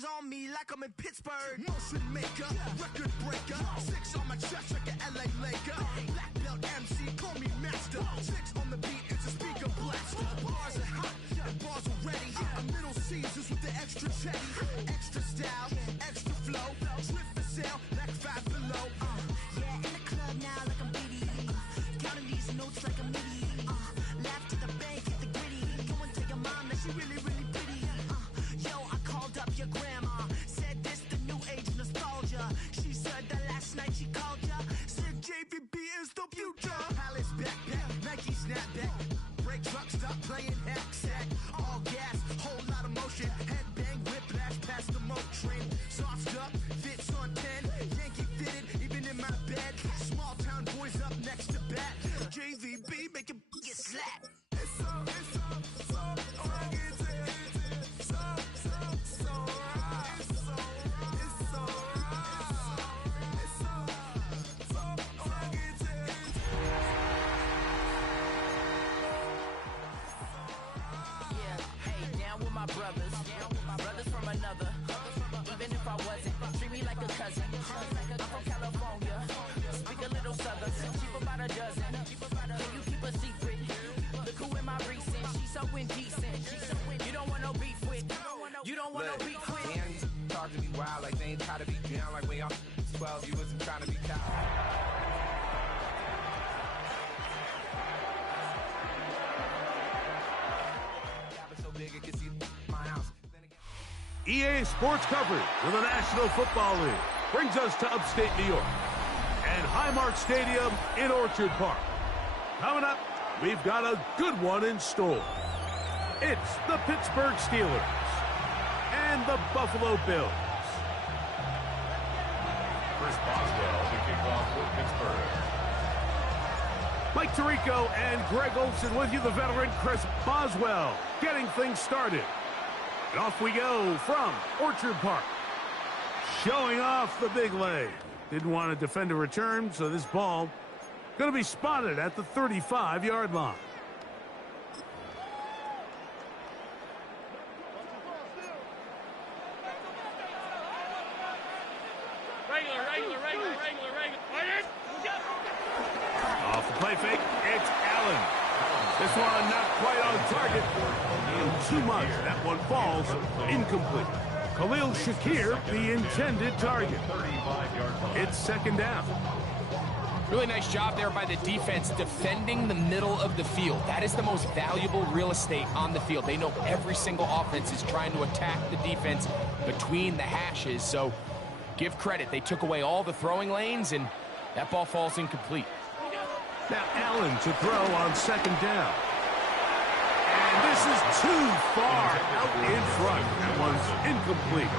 rings on me like I'm in Pittsburgh. Motion maker, record breaker. 6 on my chest like an LA Laker. Black belt MC, call me master. 6 on the beat, it's a speaker blaster. Bars are hot, and bars are ready. I'm Middle Caesars with the extra chetty. Extra style, extra flow. Trip for sale, like 5 below. Yeah, in the club now like I'm BD. Counting these notes like a MIDI. Laugh to the bank, hit the gritty. Go and tell your mom that she really, really pretty. Yo, I called up your grandma. Said this the new age nostalgia. She said that last night she called ya. Said JVB is the future. Palace backpack, Nike snapback. Break truck, stop playing hack sack. All gas, whole lot of motion. Headbang, whiplash past the moat train. Sauced up, fits on 10. Yankee fitted, even in my bed. Small town boys up next to bat. JVB make it get slapped. It's so brothers from another. Even if I wasn't, treat me like a cousin. I'm from California, speak a little southern. Cheap about a dozen. Can you keep a secret? Look who in my recent. She's so indecent. You don't want no beef with. You don't want no beef with. Hands talk to me wild like they ain't try to be down like when y'all 12. You wasn't trying to be cow. EA Sports coverage of the National Football League brings us to upstate New York and Highmark Stadium in Orchard Park. Coming up, we've got a good one in store. It's the Pittsburgh Steelers and the Buffalo Bills. Chris Boswell to kick off for Pittsburgh. Mike Tirico and Greg Olson with you, the veteran Chris Boswell, getting things started. And off we go from Orchard Park. Showing off the big leg. Didn't want to defend a return, so this ball going to be spotted at the 35-yard line. Regular. Off the play fake, it's Allen. This one not quite on target. Too much. That one falls incomplete. Khalil Shakir, the intended target. It's second down. Really nice job there by the defense defending the middle of the field. That is the most valuable real estate on the field. They know every single offense is trying to attack the defense between the hashes. So give credit. They took away all the throwing lanes, and that ball falls incomplete. Now Allen to throw on second down. And this is too far out in front. That one's incomplete.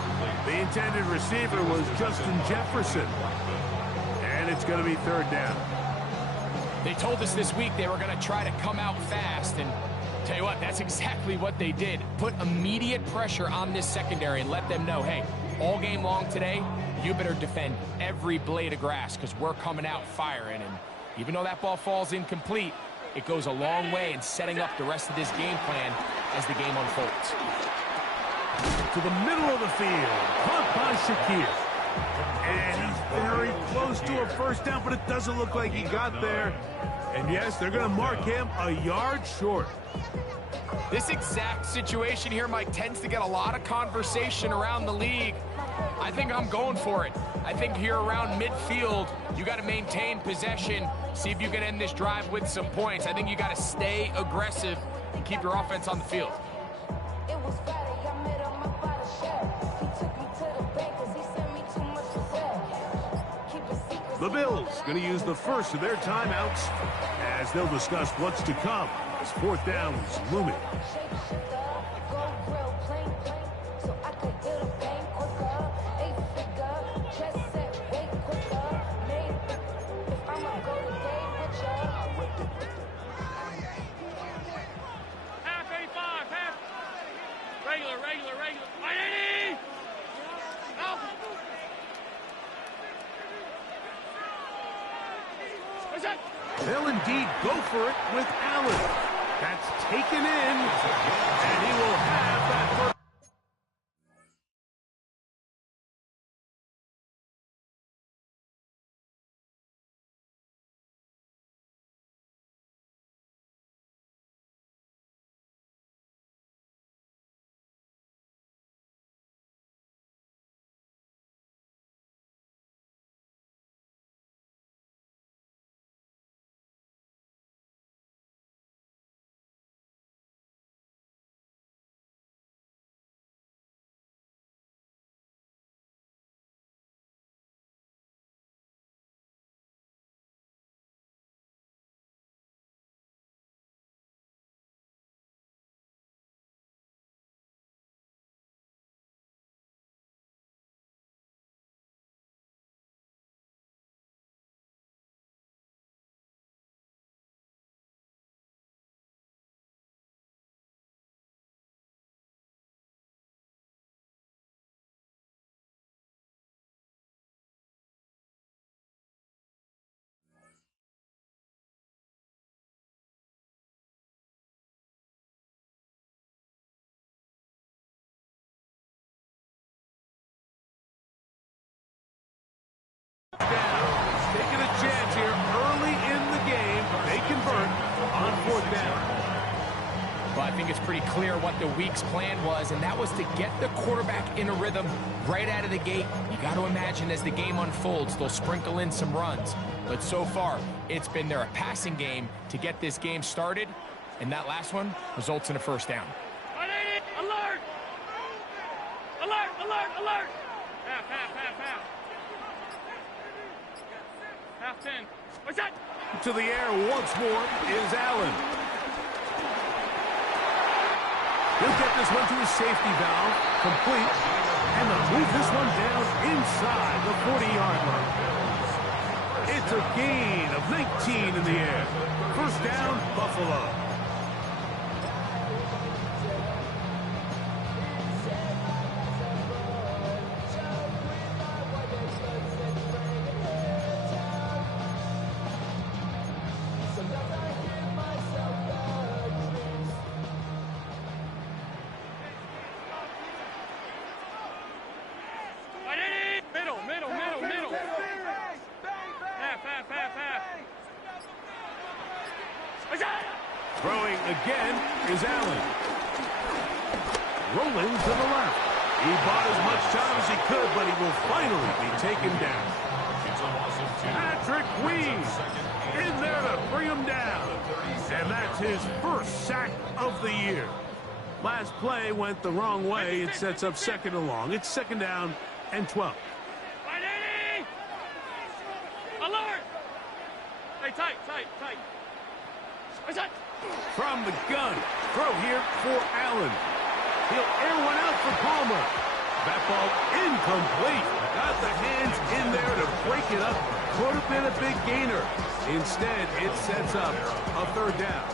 The intended receiver was Justin Jefferson. And it's going to be third down. They told us this week they were going to try to come out fast, and tell you what, that's exactly what they did. Put immediate pressure on this secondary and let them know, hey, all game long today, you better defend every blade of grass because we're coming out firing. And even though that ball falls incomplete, it goes a long way in setting up the rest of this game plan as the game unfolds. To the middle of the field, caught by Shakir. And he's very close to a first down, but it doesn't look like he got there. And yes, they're going to mark him a yard short. This exact situation here, Mike, tends to get a lot of conversation around the league. I think I'm going for it. I think here around midfield, you got to maintain possession, see if you can end this drive with some points. I think you got to stay aggressive and keep your offense on the field. The Bills going to use the first of their timeouts as they'll discuss what's to come as fourth down is looming. Regular. They'll indeed go for it with Allen. That's taken in, and he will have that first. I think it's pretty clear what the week's plan was, and that was to get the quarterback in a rhythm right out of the gate. You got to imagine as the game unfolds, they'll sprinkle in some runs. But so far, it's been their passing game to get this game started, and that last one results in a first down. Alert! Alert! Alert! Alert! Half, half, half, half. Half 10. What's that? To the air once more is Allen. He'll get this one to his safety valve, complete, and they'll move this one down inside the 40-yard line. It's a gain of 19 in the air. First down, Buffalo. Throwing again is Allen. Rolling to the left. He bought as much time as he could, but he will finally be taken down. Patrick Weeds in there to bring him down. And that's his first sack of the year. Last play went the wrong way. It sets up second and long. It's second down and 12. Alert! Hey, tight, tight, tight. What's that? From the gun, throw here for Allen. He'll air one out for Palmer. That ball incomplete. Got the hands in there to break it up. Could have been a big gainer. Instead, it sets up a third down.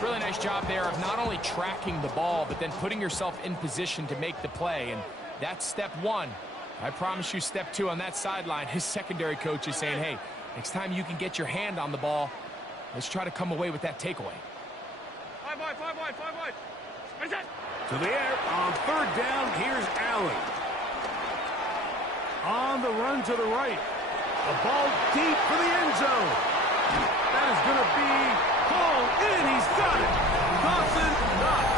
Really nice job there of not only tracking the ball, but then putting yourself in position to make the play. And that's step one. I promise you step two on that sideline. His secondary coach is saying, hey, next time you can get your hand on the ball, let's try to come away with that takeaway. 5 wide, 5 wide, 5 wide. What's that? To the air on third down, here's Allen. On the run to the right. A ball deep for the end zone. That is going to be hauled in. He's got it. Dawson Knox.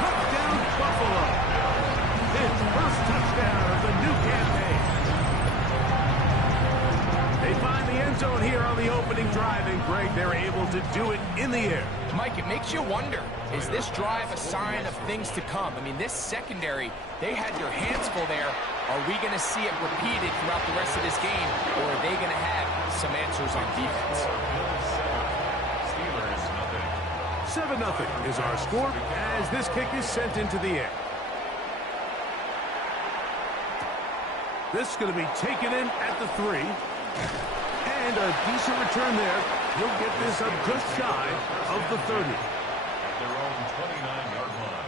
Touchdown, Buffalo. His first touchdown of the new campaign. They find the end zone here on the opening drive, and Greg, they're able to do it in the air. Mike, it makes you wonder, is this drive a sign of things to come? I mean, this secondary, they had their hands full there. Are we going to see it repeated throughout the rest of this game, or are they going to have some answers on defense? 7-0 is our score as this kick is sent into the air. This is going to be taken in at the 3. And a decent return there. He'll get this up just shy of the 30. At their own 29-yard line.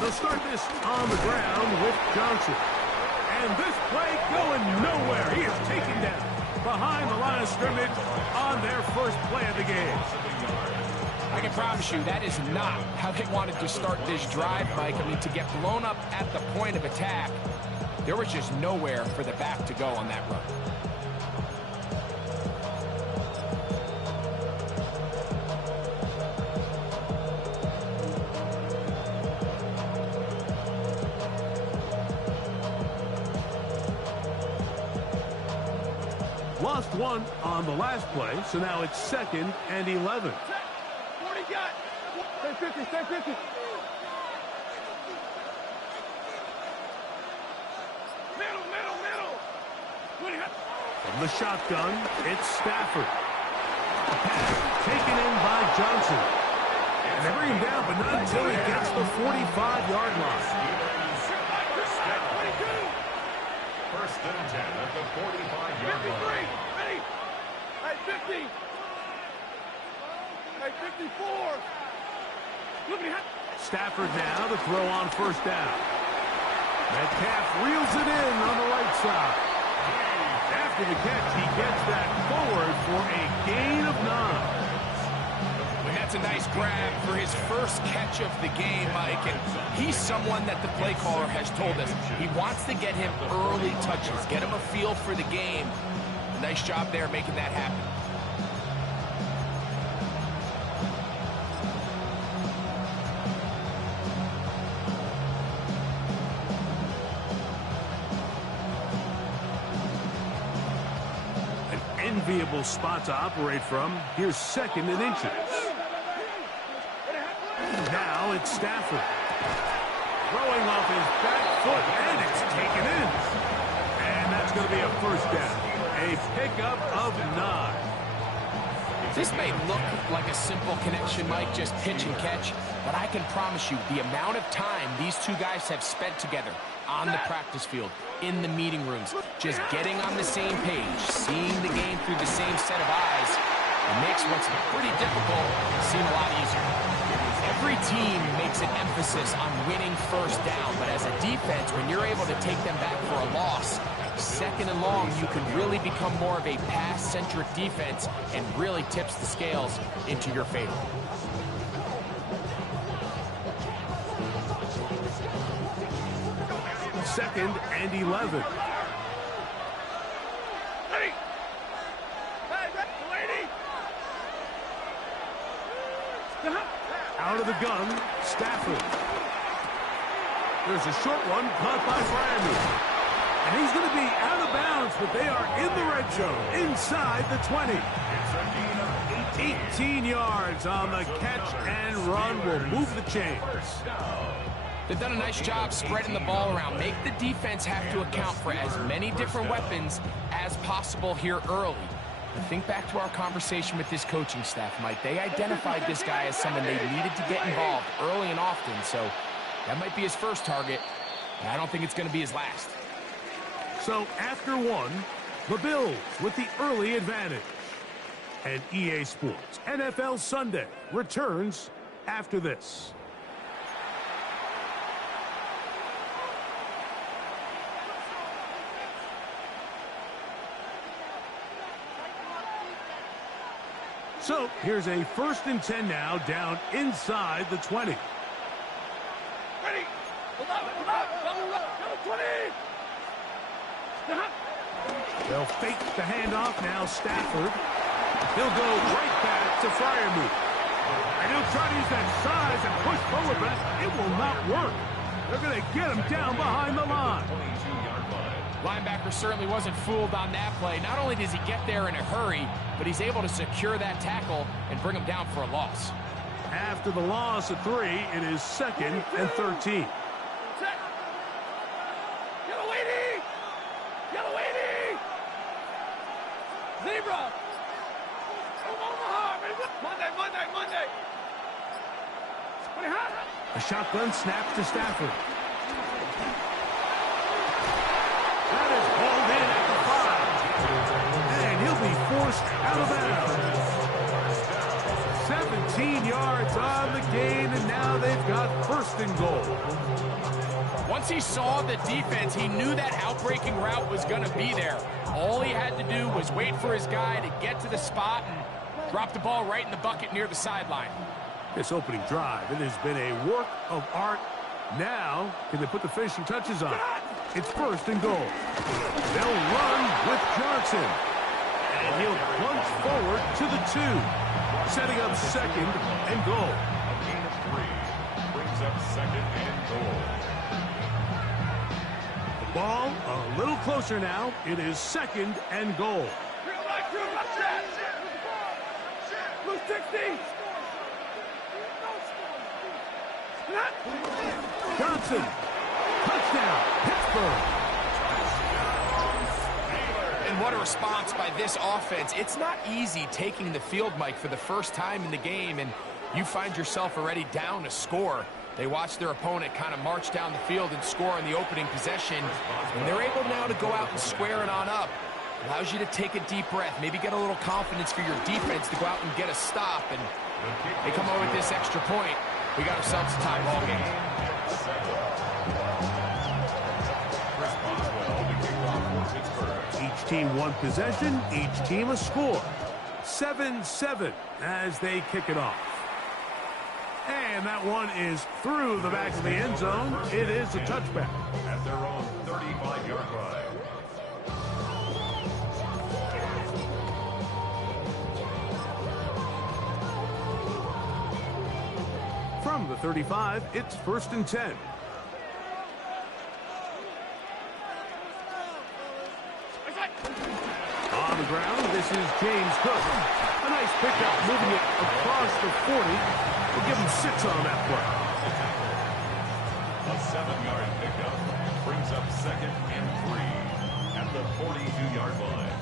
They'll start this on the ground with Johnson. And this play going nowhere. He is taken down behind the line of scrimmage on their first play of the game. I can promise you that is not how they wanted to start this drive, Mike. I mean, to get blown up at the point of attack, there was just nowhere for the back to go on that run. Lost one on the last play, so now it's 2nd and 11. 40 got. Stay 50, stay 50. Middle, middle, middle. From the shotgun, it's Stafford. A pass taken in by Johnson. And they bring him down, but not until he gets the 45-yard line. First and 10 at the 45-yard line. Ready? At 50. At 54. Look at Stafford now to throw on first down. Metcalf reels it in on the right side. After after the catch, he gets that forward for a gain of 9. And that's a nice grab for his first catch of the game, Mike. And he's someone that the play caller has told us he wants to get him early touches, get him a feel for the game. Nice job there making that happen. Enviable spot to operate from. Here's 2nd and inches. Now it's Stafford. Throwing off his back foot, and it's taken in. And that's going to be a first down. A pickup of 9. This may look like a simple connection, Mike, just pitch and catch, but I can promise you the amount of time these two guys have spent together on the practice field, in the meeting rooms, just getting on the same page, seeing the game through the same set of eyes, it makes what's pretty difficult seem a lot easier. Every team makes an emphasis on winning first down, but as a defense, when you're able to take them back for a loss, 2nd and long, you can really become more of a pass-centric defense and really tips the scales into your favor. Second and 11. Out of the gun, Stafford. There's a short one caught by Freiermuth. And he's going to be out of bounds, but they are in the red zone, inside the 20. 18 yards on the catch and run will move the chains. They've done a nice job spreading the ball around. Make the defense have to account for as many different weapons as possible here early. And think back to our conversation with this coaching staff, Mike. They identified this guy as someone they needed to get involved early and often, so that might be his first target, and I don't think it's going to be his last. So after 1, the Bills with the early advantage. And EA Sports NFL Sunday returns after this. So here's a 1st and 10 now, down inside the 20. Ready. Double 20. They'll fake the handoff now. Stafford. He'll go right back to Freiermuth. And he'll try to use that size and push forward, but it will not work. They're going to get him down behind the line. Linebacker certainly wasn't fooled on that play. Not only does he get there in a hurry, but he's able to secure that tackle and bring him down for a loss. After the loss of 3, it is 2nd and 13. Yellow 80! Zebra! Omaha! Monday! A shotgun snap to Stafford. That is hauled in at the 5. And he'll be forced out of bounds. 17 yards on the gain, and now they've got 1st and goal. Once he saw the defense, he knew that outbreaking route was going to be there. All he had to do was wait for his guy to get to the spot and drop the ball right in the bucket near the sideline. This opening drive, it has been a work of art. Now, can they put the finishing touches on? It's 1st and goal. They'll run with Johnson. And he'll plunge forward to the 2. Setting up 2nd and goal. A gain of 3 brings up 2nd and goal. The ball a little closer now. It is 2nd and goal. Blue 60! Johnson. Touchdown, Pittsburgh. And what a response by this offense. It's not easy taking the field, Mike, for the first time in the game, and you find yourself already down a score. They watch their opponent kind of march down the field and score on the opening possession, and they're able now to go out and square it on up. Allows you to take a deep breath, maybe get a little confidence for your defense to go out and get a stop, and they come over with this extra point. We got ourselves a tie ball game. Each team one possession, each team a score. 7-7 as they kick it off. And that one is through the back of the end zone. It is a touchback. At their own 35-yard line. From the 35, it's 1st and 10. On the ground, this is James Cook. A nice pickup, moving it across the 40. We'll give him 6 on that play. A 7-yard pickup brings up 2nd and 3 at the 42-yard line.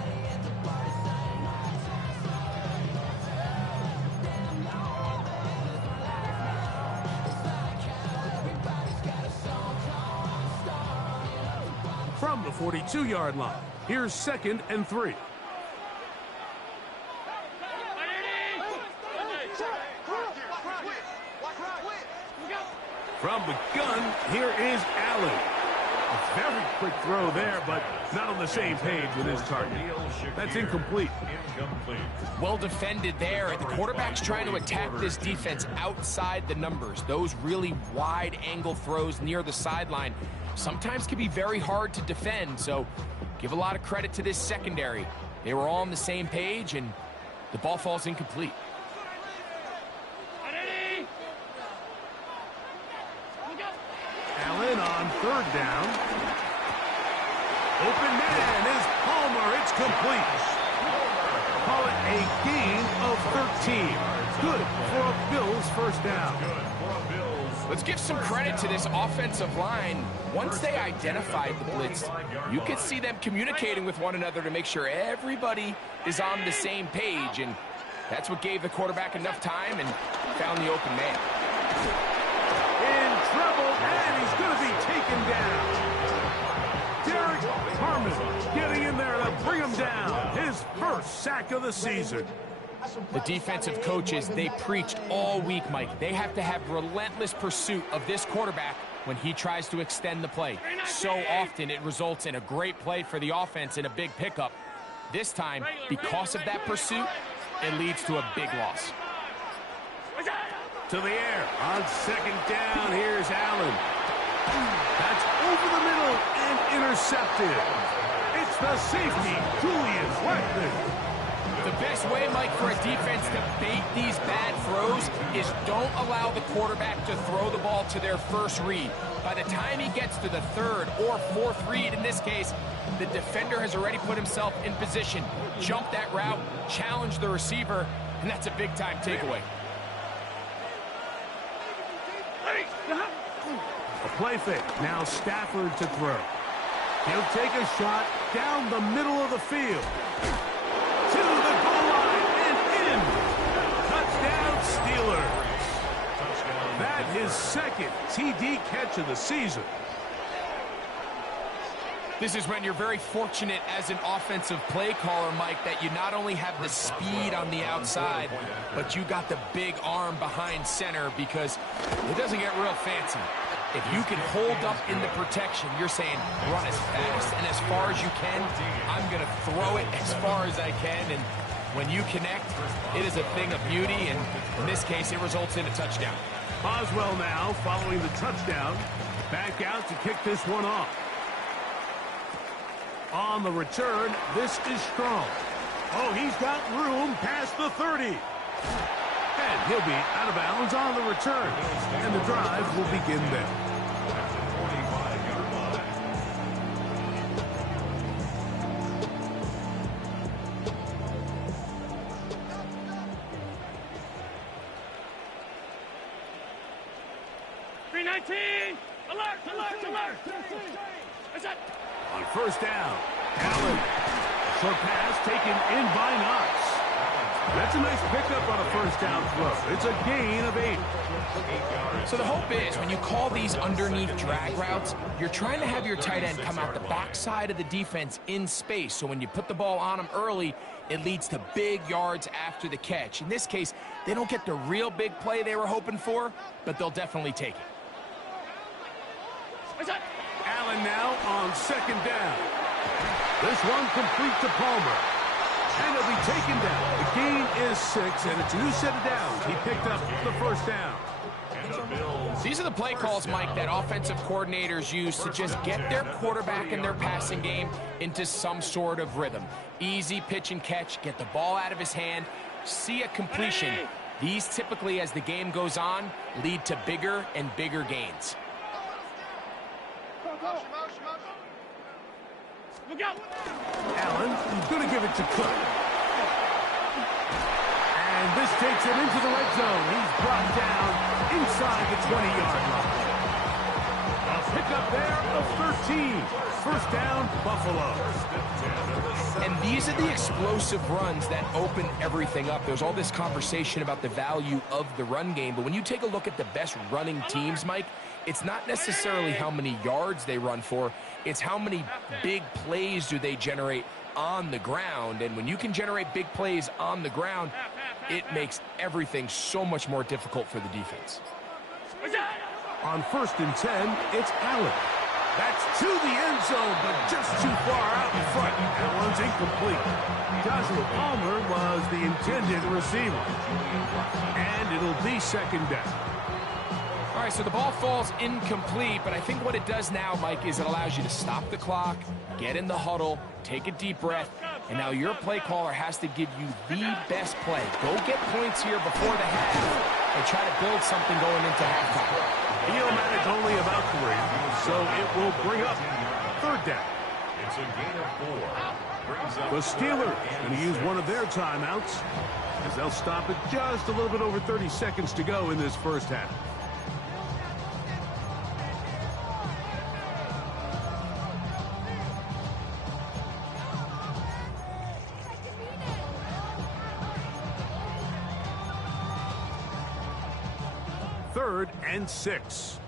From the 42-yard line, here's 2nd and 3. From the gun, here is Allen. A very quick throw there, but not on the same page with his target. That's incomplete. Well defended there. The quarterback's trying to attack this defense outside the numbers. Those really wide angle throws near the sideline sometimes can be very hard to defend, so give a lot of credit to this secondary. They were all on the same page, and the ball falls incomplete. Allen on 3rd down. Open man is Palmer. It's complete. Call it a gain of 13. Good for a Bills 1st down. Let's give some credit to this offensive line. Once they identified the blitz, you could see them communicating with one another to make sure everybody is on the same page, and that's what gave the quarterback enough time and found the open man. In trouble, and he's going to be taken down. Derek Harmon getting in there to bring him down. His 1st sack of the season. The defensive coaches, they preached all week, Mike. They have to have relentless pursuit of this quarterback when he tries to extend the play. So often it results in a great play for the offense and a big pickup. This time, because of that pursuit, it leads to a big loss. To the air on 2nd down. Here's Allen. That's over the middle and intercepted. It's the safety, Julian Blackman. The best way, Mike, for a defense to bait these bad throws is don't allow the quarterback to throw the ball to their first read. By the time he gets to the 3rd or 4th read, in this case, the defender has already put himself in position, jump that route, challenge the receiver, and that's a big-time takeaway. A play fake. Now Stafford to throw. He'll take a shot down the middle of the field. To the goal line and in. Touchdown Steelers. That his 2nd TD catch of the season. This is when you're very fortunate as an offensive play caller, Mike, that you not only have the speed on the outside, but you got the big arm behind center, because it doesn't get real fancy. If you can hold up in the protection, you're saying run as fast and as far as you can. I'm going to throw it as far as I can, and when you connect, it is a thing of beauty, and in this case, it results in a touchdown. Boswell now following the touchdown. Back out to kick this one off. On the return, this is Strong. Oh, he's got room past the 30. And he'll be out of bounds on the return. And the drive will begin there. At the 45-yard line. Alert! On 1st down, Allen. Short pass taken in by Knox. That's a nice pickup on a 1st down throw. It's a gain of 8. So the hope is when you call these underneath drag routes, you're trying to have your tight end come out the backside of the defense in space. So when you put the ball on him early, it leads to big yards after the catch. In this case, they don't get the real big play they were hoping for, but they'll definitely take it. Allen now on 2nd down. This one complete to Palmer. And he'll be taken down. The gain is 6, and it's a new set of downs. He picked up the first down. These are the play calls, Mike, that offensive coordinators use to just get their quarterback and their passing game into some sort of rhythm. Easy pitch and catch, get the ball out of his hand, see a completion. These typically, as the game goes on, lead to bigger and bigger gains. Allen, he's going to give it to Cook. And this takes him into the red zone. He's brought down inside the 20-yard line. A pickup there of 13. First down, Buffalo. And these are the explosive runs that open everything up. There's all this conversation about the value of the run game, but when you take a look at the best running teams, Mike, it's not necessarily how many yards they run for, it's how many big plays do they generate on the ground. And when you can generate big plays on the ground, it makes everything so much more difficult for the defense. On 1st and 10, it's Allen. That's to the end zone, but just too far out in front. That one's incomplete. Joshua Palmer was the intended receiver. And it'll be second down. All right, so the ball falls incomplete, but I think what it does now, Mike, is it allows you to stop the clock, get in the huddle, take a deep breath, and now your play caller has to give you the best play. Go get points here before the half and try to build something going into halftime. He'll manage only about 3, so it will bring up third down. It's a gain of 4. The Steelers going to use one of their timeouts as they'll stop it just a little bit over 30 seconds to go in this first half. Third and 6.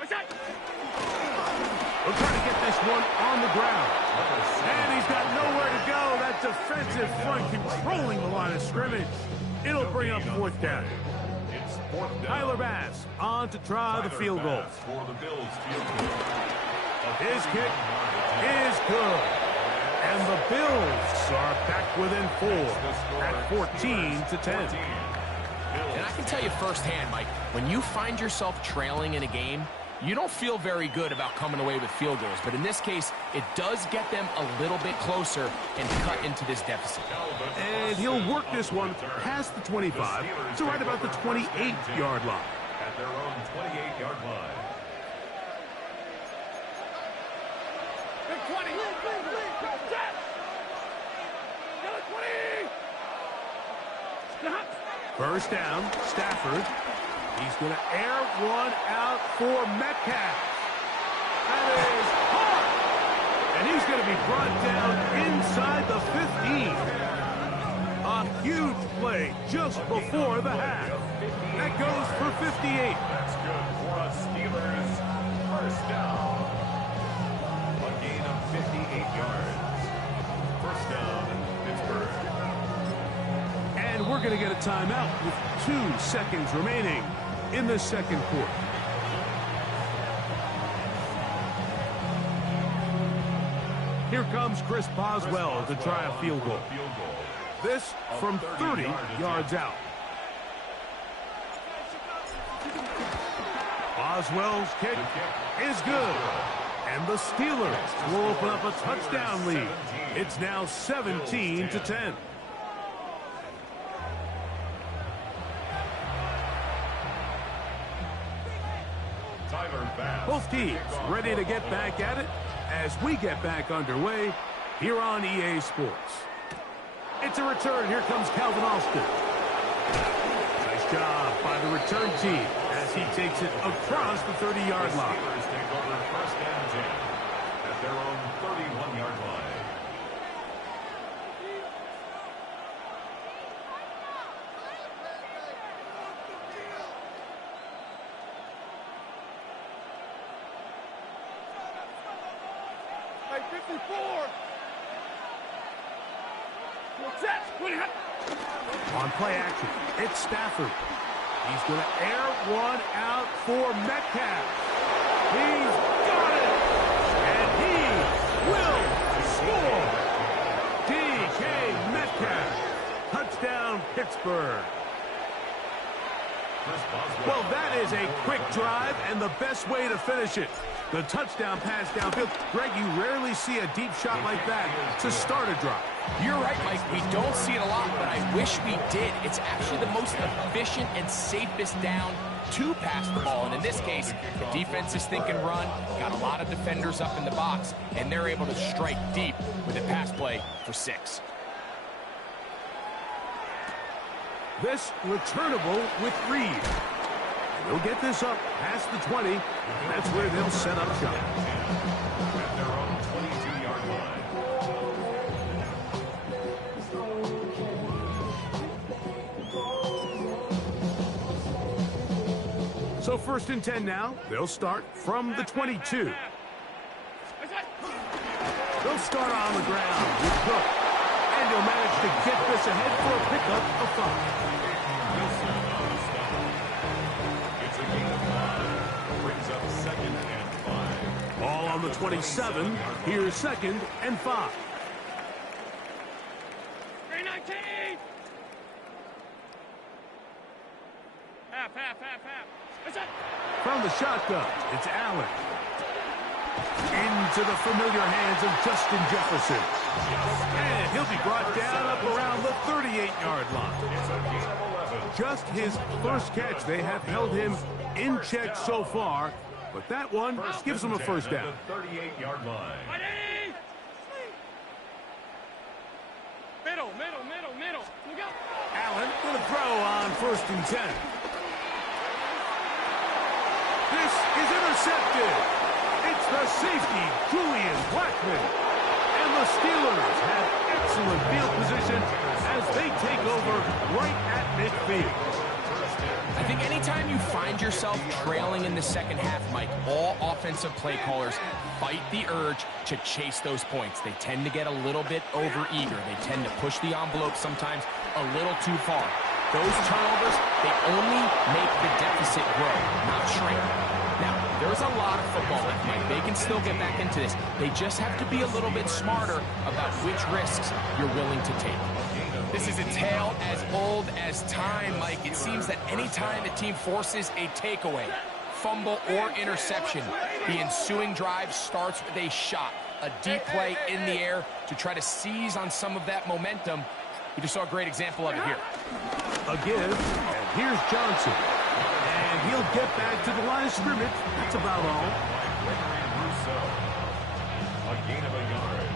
We'll try to get this one on the ground. And he's got nowhere to go. That defensive front controlling the line of scrimmage. It'll bring up fourth down. Tyler Bass on to try the field goal. His kick is good. And the Bills are back within 4 at 14-10. And I can tell you firsthand, Mike, when you find yourself trailing in a game, you don't feel very good about coming away with field goals. But in this case, it does get them a little bit closer and cut into this deficit. And he'll work this one past the 25 to right about the 28-yard line. At their own 28-yard line. First down, Stafford. He's going to air one out for Metcalf. That is hard. And he's going to be brought down inside the 15. A huge play just before the half. That goes for 58. That's good for us Steelers. First down. A gain of 58 yards. First down, Pittsburgh. And we're going to get a timeout with 2 seconds remaining in the second quarter. Here comes Chris Boswell to try a field goal. This from 30 yards out. Boswell's kick is good. And the Steelers will open up a touchdown lead. It's now 17-10. Both teams ready to get back at it as we get back underway here on EA Sports. It's a return. Here comes Calvin Austin. Nice job by the return team as he takes it across the 30-yard line. Steelers take over first and 10 at their own 31-yard line. On play action, it's Stafford. He's going to air one out for Metcalf. He's got it! Pittsburgh. Well, that is a quick drive and the best way to finish it. The touchdown pass downfield. Greg, you rarely see a deep shot like that to start a drive. You're right, Mike. We don't see it a lot, but I wish we did. It's actually the most efficient and safest down to pass the ball. And in this case, the defense is thinking run, got a lot of defenders up in the box, and they're able to strike deep with a pass play for 6. This returnable with Reed. They'll get this up past the 20. That's where they'll set up shop. At their own 22-yard line. So 1st and 10 now. They'll start from the 22. They'll start on the ground with Cook. And he'll manage to get this ahead for a pickup of 5. It's a gain of 5. Brings up 2nd and 5. Ball on the 27. Here's 2nd and 5. 319! Half. That's it. From the shotgun, it's Allen. Into the familiar hands of Justin Jefferson. And he'll be brought down up around the 38-yard line. Just his first catch. They have held him in check so far, but that one gives him a first down. The 38-yard line. Middle. Look out. Allen with a throw on 1st and 10. This is intercepted. It's the safety, Julian Blackman. And the Steelers have excellent field position as they take over right at midfield. I think anytime you find yourself trailing in the second half, Mike, all offensive play callers fight the urge to chase those points. They tend to get a little bit over-eager. They tend to push the envelope sometimes a little too far. Those turnovers, they only make the deficit grow, not shrink. Now, there's a lot of football left, Mike. They can still get back into this. They just have to be a little bit smarter about which risks you're willing to take. This is a tale as old as time, Mike. It seems that any time a team forces a takeaway, fumble, or interception, the ensuing drive starts with a shot, a deep play in the air to try to seize on some of that momentum. We just saw a great example of it here. A give, and here's Johnson. And he'll get back to the line of scrimmage. That's about all. A gain of a yard.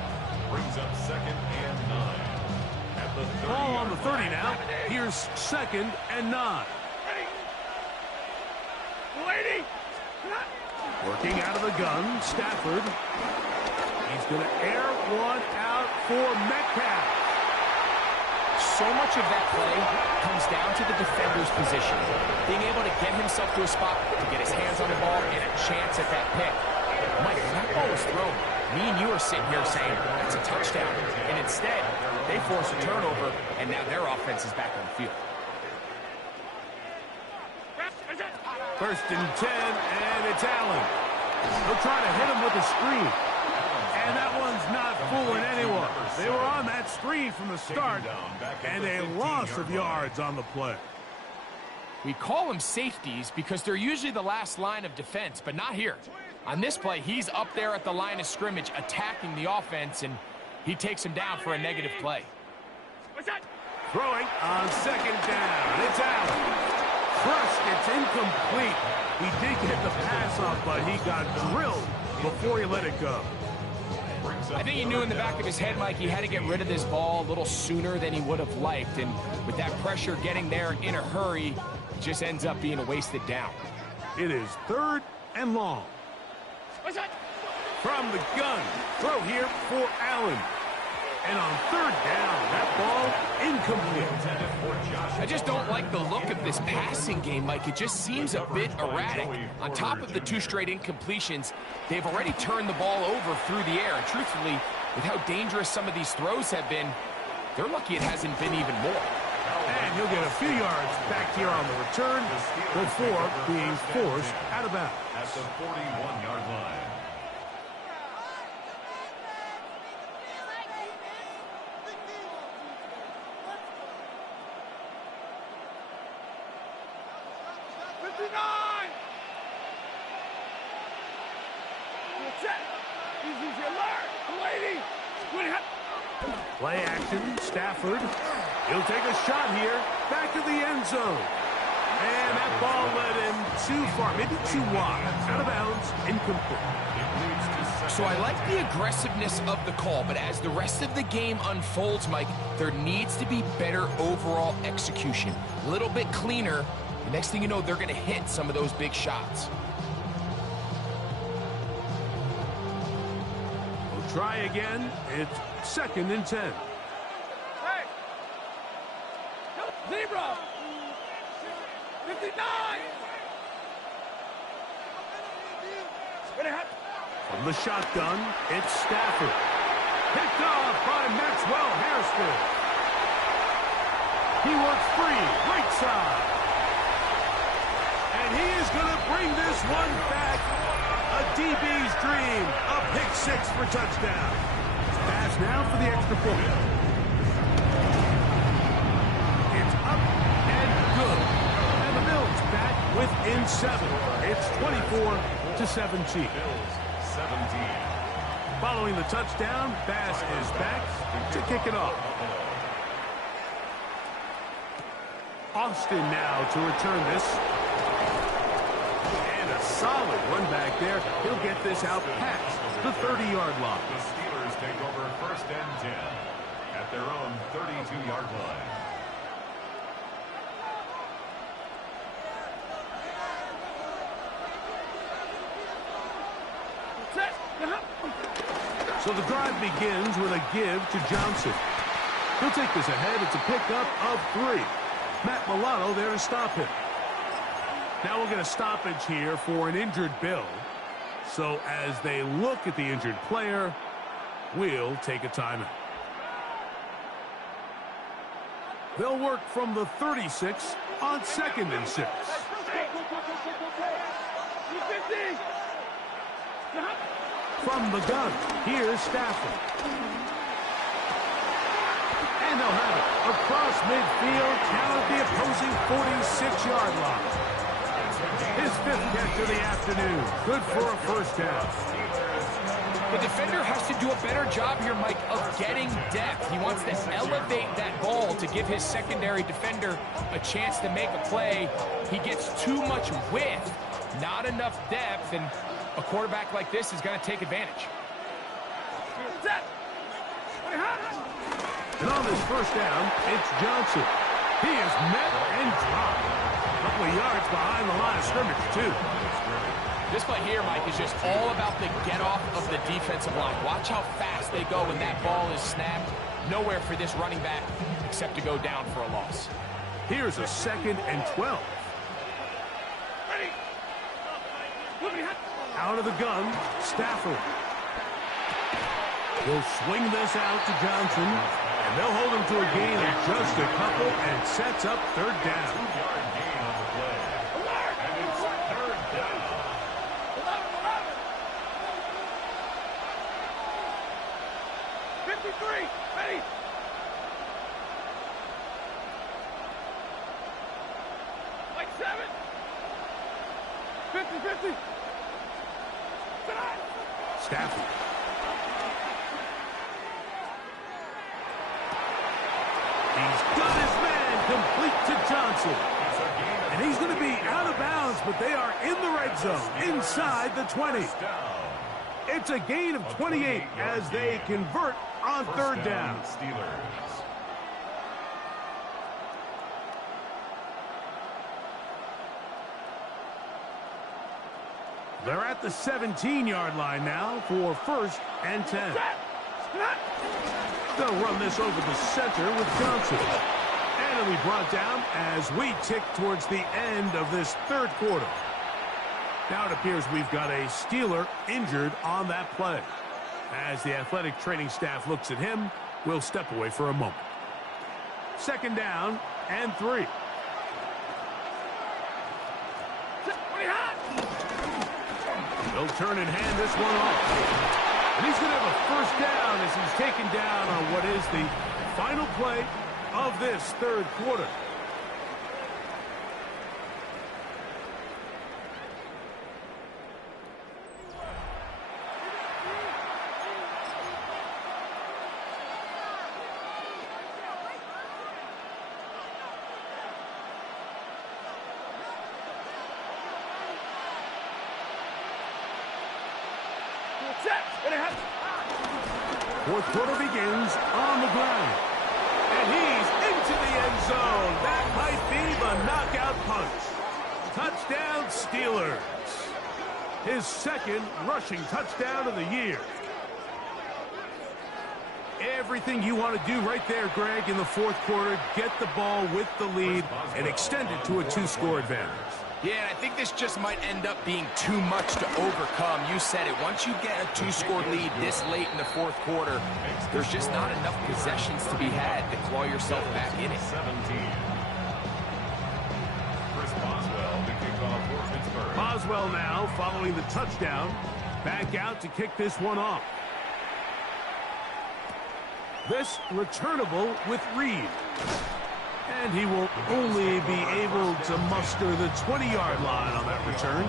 Brings up 2nd and 9. At the 30. Ball on the 30 now. Here's 2nd and 9. Lady! Working out of the gun, Stafford. He's going to air one out for Metcalf. So much of that play comes down to the defender's position. Being able to get himself to a spot to get his hands on the ball and a chance at that pick. Mike, when that ball was thrown, me and you are sitting here saying, that's a touchdown. And instead, they force a turnover, and now their offense is back on the field. 1st and 10, and it's Allen. They'll try to hit him with a screen. And that one's not fooling anyone. They were on that screen from the start, and a loss of yards on the play. We call them safeties because they're usually the last line of defense, but not here. On this play, he's up there at the line of scrimmage attacking the offense, and he takes him down for a negative play. Throwing on 2nd down. It's Allen. First, it's incomplete. He did get the pass off, but he got drilled before he let it go. I think he knew in the back of his head, Mike, he had to get rid of this ball a little sooner than he would have liked. And with that pressure getting there in a hurry, it just ends up being a wasted down. It is 3rd and long. From the gun, throw here for Allen. And on 3rd down, that ball incomplete. I just don't like the look of this passing game, Mike. It just seems a bit erratic. On top of the 2 straight incompletions, they've already turned the ball over through the air. And truthfully, with how dangerous some of these throws have been, they're lucky it hasn't been even more. And he'll get a few yards back here on the return before being forced out of bounds. At the 41-yard line. Play action, Stafford. He'll take a shot here. Back to the end zone. And that ball led him too far, maybe too wide. Out of bounds, incomplete. So I like the aggressiveness of the call, but as the rest of the game unfolds, Mike, there needs to be better overall execution. A little bit cleaner. The next thing you know, they're going to hit some of those big shots. We'll try again. It's 2nd and 10. Hey! Zebra! 59! From the shotgun, it's Stafford. Picked off by Maxwell Harrison. He works free, right side. And he is going to bring this one back. A DB's dream. A pick 6 for touchdown. Pass now for the extra point. It's up and good. And the Bills back within 7. It's 24-17. Following the touchdown, Bass is back to kick it off. Austin now to return this. And a solid run back there. He'll get this out past the 30-yard line. The Steelers take over 1st and 10 at their own 32-yard line. So the drive begins with a give to Johnson. He'll take this ahead. It's a pickup of 3. Matt Milano there to stop him. Now we'll get a stoppage here for an injured Bill. So as they look at the injured player, we'll take a timeout. They'll work from the 36 on 2nd and 6. From the gun, here's Stafford. And they'll have it across midfield, down at the opposing 46-yard line. His 5th catch of the afternoon. Good for a 1st down. The defender has to do a better job here, Mike, of getting depth. He wants to elevate that ball to give his secondary defender a chance to make a play. He gets too much width, not enough depth, and a quarterback like this is going to take advantage. And on this 1st down, it's Johnson. He is met and dropped. A couple of yards behind the line of scrimmage, too. This play here, Mike, is just all about the get-off of the defensive line. Watch how fast they go when that ball is snapped. Nowhere for this running back except to go down for a loss. Here's a 2nd and 12. Out of the gun, Stafford. Will swing this out to Johnson, and they'll hold him to a gain of just a couple and sets up 3rd down. 2-yard gain on the play. And it's 3rd down. 53, ready. Like 7. 50. Stafford. He's got his man complete to Johnson. And he's going to be out of bounds, but they are in the red zone, inside the 20. It's a gain of 28 as they convert on 3rd down. Steelers. They're at the 17-yard line now for 1st and 10. They'll run this over the center with Johnson. And it'll be brought down as we tick towards the end of this 3rd quarter. Now it appears we've got a Steeler injured on that play. As the athletic training staff looks at him, we'll step away for a moment. 2nd down and 3. They'll turn and hand this one off. And he's going to have a 1st down as he's taken down on what is the final play of this 3rd quarter. Fourth quarter begins on the ground. And he's into the end zone. That might be the knockout punch. Touchdown, Steelers. His second rushing touchdown of the year. Everything you want to do right there, Greg, in the fourth quarter. Get the ball with the lead and extend it to a 2-score advantage. Yeah, and I think this just might end up being too much to overcome. You said it. Once you get a 2-score lead this late in the fourth quarter, there's just not enough possessions to be had to claw yourself back in it. 17. Chris Boswell to kick off for Pittsburgh. Boswell now, following the touchdown, back out to kick this one off. This returnable with Reed. And he will only be able to muster the 20-yard line on that return.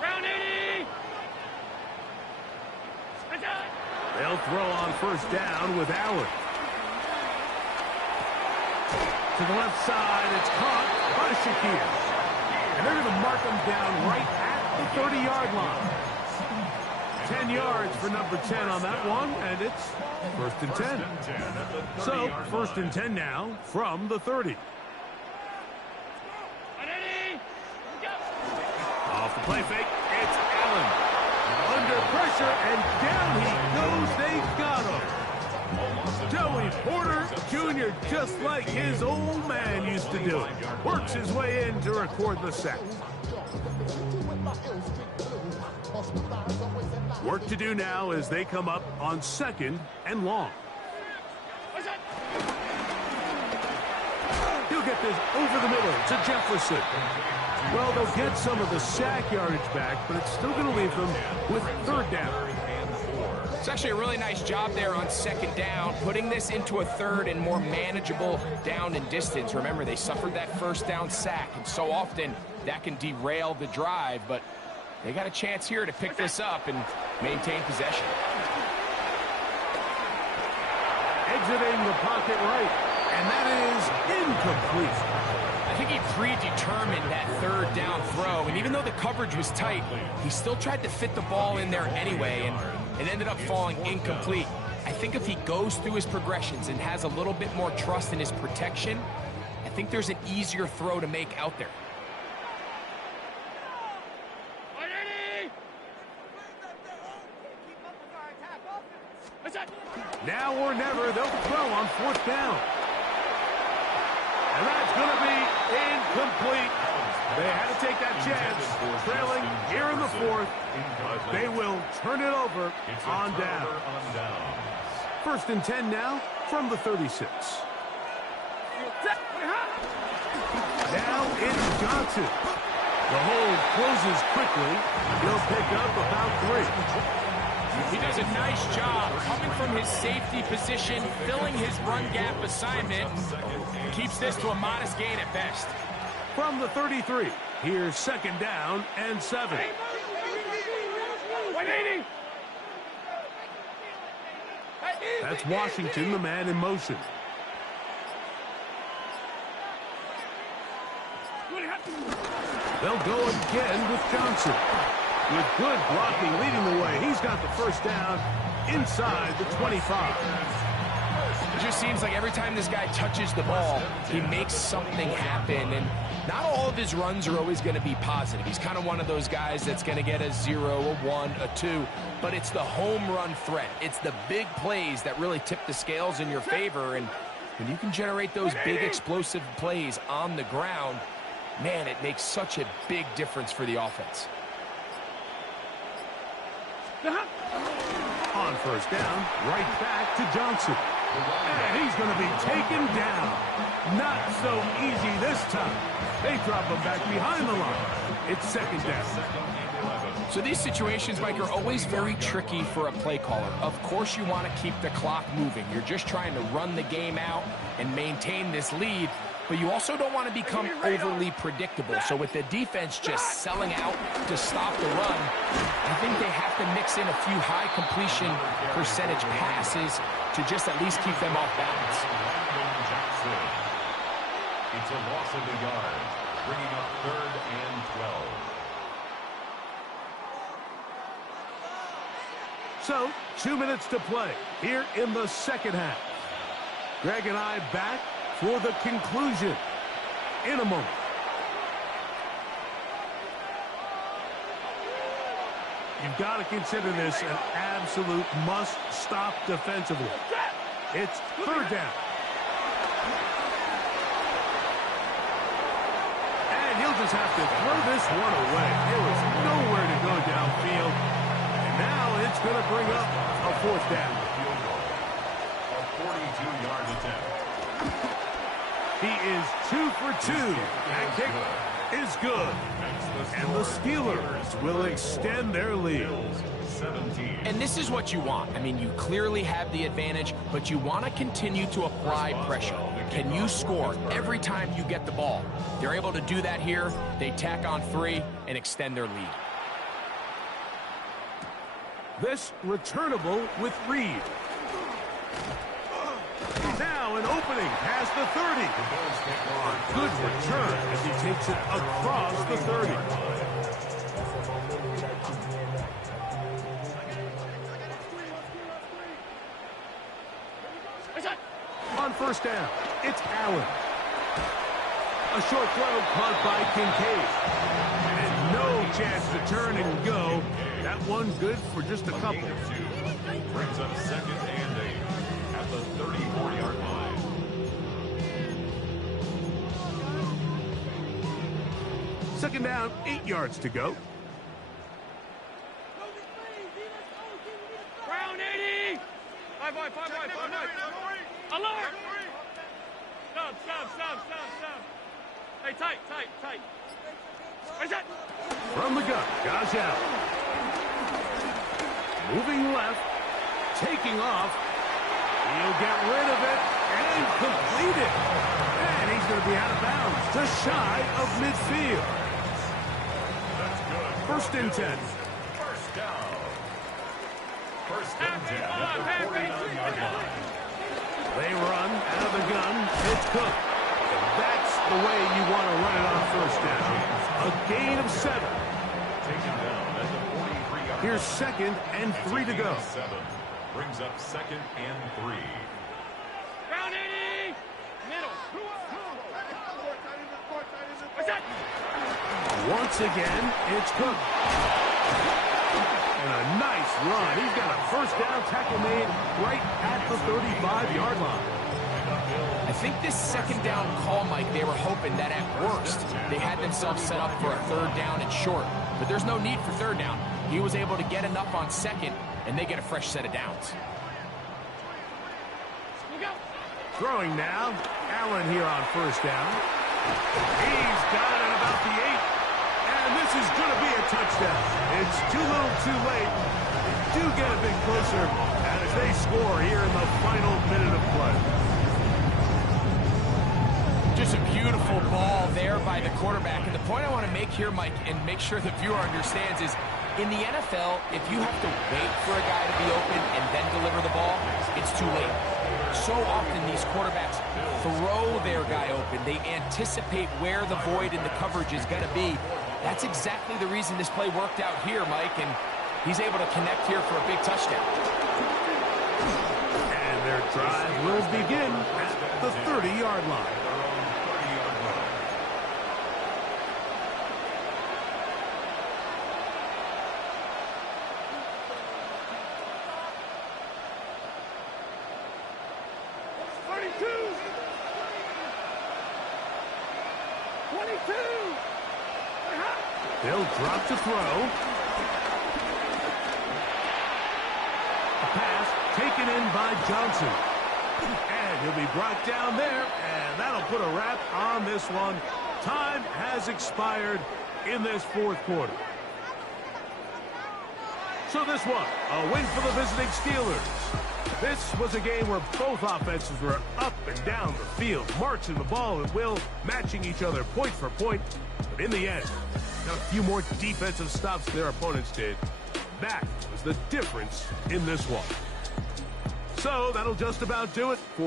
Round 80. They'll throw on first down with Allen. To the left side, it's caught by Shakir. And they're going to mark him down right at the 30-yard line. 10 yards for number 10 on that one, and it's first and 10. So, first and 10 now from the 30. Off the play fake, it's Allen. Under pressure, and down he goes. They got him. Joey Porter Jr., just like his old man used to do it, works his way in to record the sack. Work to do now as they come up on second and long. He'll get this over the middle to Jefferson. Well, they'll get some of the sack yardage back, but it's still going to leave them with third down. It's actually a really nice job there on second down, putting this into a third and more manageable down and distance. Remember, they suffered that first down sack, and so often that can derail the drive, but they got a chance here to pick this up and maintain possession. Exiting the pocket right, and that is incomplete. I think he predetermined that third down throw, and even though the coverage was tight, he still tried to fit the ball in there anyway, and it ended up falling incomplete. I think if he goes through his progressions and has a little bit more trust in his protection, I think there's an easier throw to make out there. Now or never, they'll throw on fourth down. And that's going to be incomplete. They had to take that chance. Trailing here in the fourth. They will turn it over on down. First and 10 now from the 36. Now it's Johnson. The hold closes quickly. He'll pick up about 3. He does a nice job coming from his safety position, filling his run gap assignment. Keeps this to a modest gain at best. From the 33, here's second down and 7. 180. That's Washington, the man in motion. They'll go again with Johnson. With good blocking leading the way, he's got the first down inside the 25. It just seems like every time this guy touches the ball, he makes something happen, and not all of his runs are always going to be positive. He's kind of one of those guys that's going to get a 0, a 1, a 2, but it's the home run threat. It's the big plays that really tip the scales in your favor, and when you can generate those big explosive plays on the ground, man, it makes such a big difference for the offense. On first down, right back to Johnson. And he's going to be taken down. Not so easy this time. They drop him back behind the line. It's second down. So these situations, Mike, are always very tricky for a play caller. Of course you want to keep the clock moving. You're just trying to run the game out and maintain this lead, but you also don't want to become overly predictable. So with the defense just selling out to stop the run, I think they have to mix in a few high completion percentage passes to just at least keep them off balance. It's a loss of a yard, bringing up 3rd and 12. So, 2 minutes to play here in the second half. Greg and I back for the conclusion in a moment. You've got to consider this an absolute must-stop defensively. It's 3rd down. And he'll just have to throw this one away. There was nowhere to go downfield. And now it's going to bring up a 4th down. A 42-yard attempt. He is 2 for 2. That kick is good. And the Steelers will extend their lead. 17. And this is what you want. I mean, you clearly have the advantage, but you want to continue to apply pressure. Can you score every time you get the ball? They're able to do that here. They tack on 3 and extend their lead. This returnable with Reed. Now an opening past the 30. Good return as he takes it across the 30. On 1st down, it's Allen. A short throw caught by Kincaid. And no chance to turn and go. That one good for just a couple. Brings up 2nd and 8 at the 34-yard line. Second down, 8 yards to go. Round 80. 5 wide. Alert. Stop. Hey, tight. Where's that? From the gun, Josh Allen. Moving left, taking off. He'll get rid of it and complete it. And he's going to be out of bounds, just shy of midfield. That's good. 1st and 10. First down. 1st and 10 at the 49-yard line. They run out of the gun. It's Cook. And that's the way you want to run it on 1st down. A gain of 7. Taken down at the 43-yard line. Here's 2nd and 3 to go. 7 brings up 2nd and 3. Round 80. Middle. Where's that? Once again, it's Cook. And a nice run. He's got a 1st down tackle made right at the 35-yard line. I think this 2nd down call, Mike, they were hoping that at worst they had themselves set up for a 3rd down and short. But there's no need for 3rd down. He was able to get enough on 2nd, and they get a fresh set of downs. Throwing now, Allen here on 1st down. He's got it at about the 8. And this is going to be a touchdown. It's too little too late. They do get a bit closer as they score here in the final minute of play. Just a beautiful ball there by the quarterback. And the point I want to make here, Mike, and make sure the viewer understands is, in the NFL, if you have to wait for a guy to be open and then deliver the ball, it's too late. So often these quarterbacks throw their guy open. They anticipate where the void in the coverage is going to be. That's exactly the reason this play worked out here, Mike, and he's able to connect here for a big touchdown. And their drive will begin at the 30-yard line. 30-yard line. They'll drop to throw. A pass taken in by Johnson. And he'll be brought down there, and that'll put a wrap on this one. Time has expired in this 4th quarter. So this one, a win for the visiting Steelers. This was a game where both offenses were up and down the field, marching the ball at will, matching each other point for point. But in the end, got a few more defensive stops than their opponents did. That was the difference in this one. So that'll just about do it for